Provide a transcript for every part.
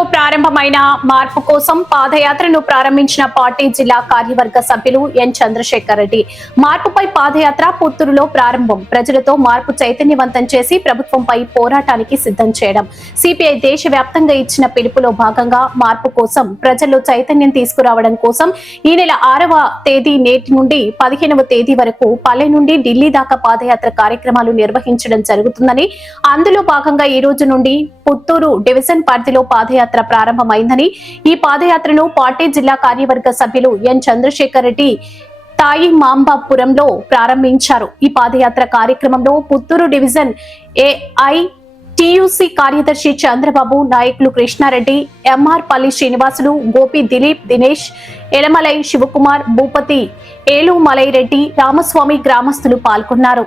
పుత్తూరులో ప్రారంభమైన మార్పు కోసం పాదయాత్రను ప్రారంభించిన పార్టీ జిల్లా కార్యవర్గ సభ్యులు ఎన్ చంద్రశేఖర్ రెడ్డి. మార్పుపై పాదయాత్ర పుత్తూరులో ప్రారంభం. ప్రజలతో మార్పు చైతన్యవంతం చేసి ప్రభుత్వంపై పోరాటానికి సిద్ధం చేయడం. సిపిఐ దేశవ్యాప్తంగా ఇచ్చిన పిలుపులో భాగంగా మార్పు కోసం ప్రజల్లో చైతన్యం తీసుకురావడం కోసం ఈ నెల 6వ తేదీ నేటి నుండి 15వ తేదీ వరకు పల్లె నుండి ఢిల్లీ దాకా పాదయాత్ర కార్యక్రమాలు నిర్వహించడం జరుగుతుందని, అందులో భాగంగా ఈ రోజు నుండి పుత్తూరు డివిజన్ పరిధిలో పాదయాత్ర ప్రారంభమైందని, ఈ పాదయాత్రను పార్టీ జిల్లా కార్యవర్గ సభ్యులు ఎన్ చంద్రశేఖర్ రెడ్డి తాయి మాంబాపురంలో ప్రారంభించారు. ఈ పాదయాత్ర కార్యక్రమంలో పుత్తూరు డివిజన్ ఏఐటియుసి కార్యదర్శి చంద్రబాబు, నాయకులు కృష్ణారెడ్డి, ఎంఆర్ పల్లి శ్రీనివాసులు, గోపి, దిలీప్, దినేష్, ఎలమలై, శివకుమార్, భూపతి, ఏలుమలై రెడ్డి, రామస్వామి గ్రామస్తులు పాల్గొన్నారు.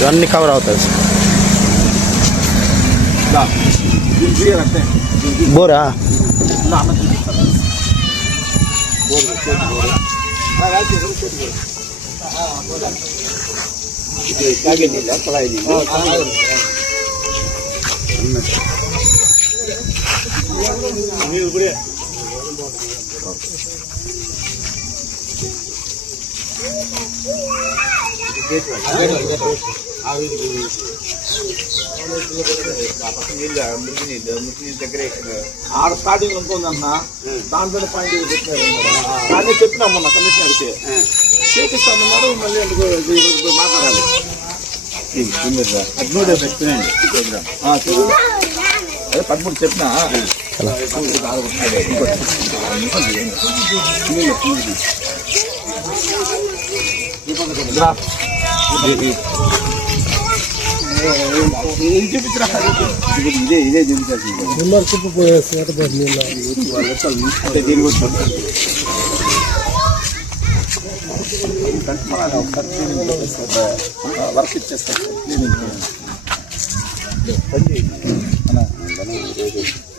ఇవన్నీ కవర్ అవుతాయి. బోరా ఆడ స్టార్టింగ్ ఉంటుందన్న, దాంట్లో పాయింట్ చెప్పినారు. కానీ చెప్పినా మొన్న కమిషనర్కి చేపిస్తామన్నారు. మళ్ళీ ఎందుకు మాట్లాడాలి. అదే 13 చెప్పినా ఇదే వర్క్ ఇచ్చేస్తారు.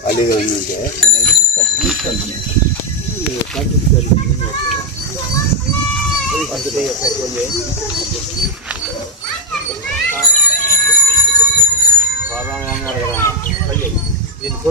ఖాళీగా ఉందంటే దీన్ని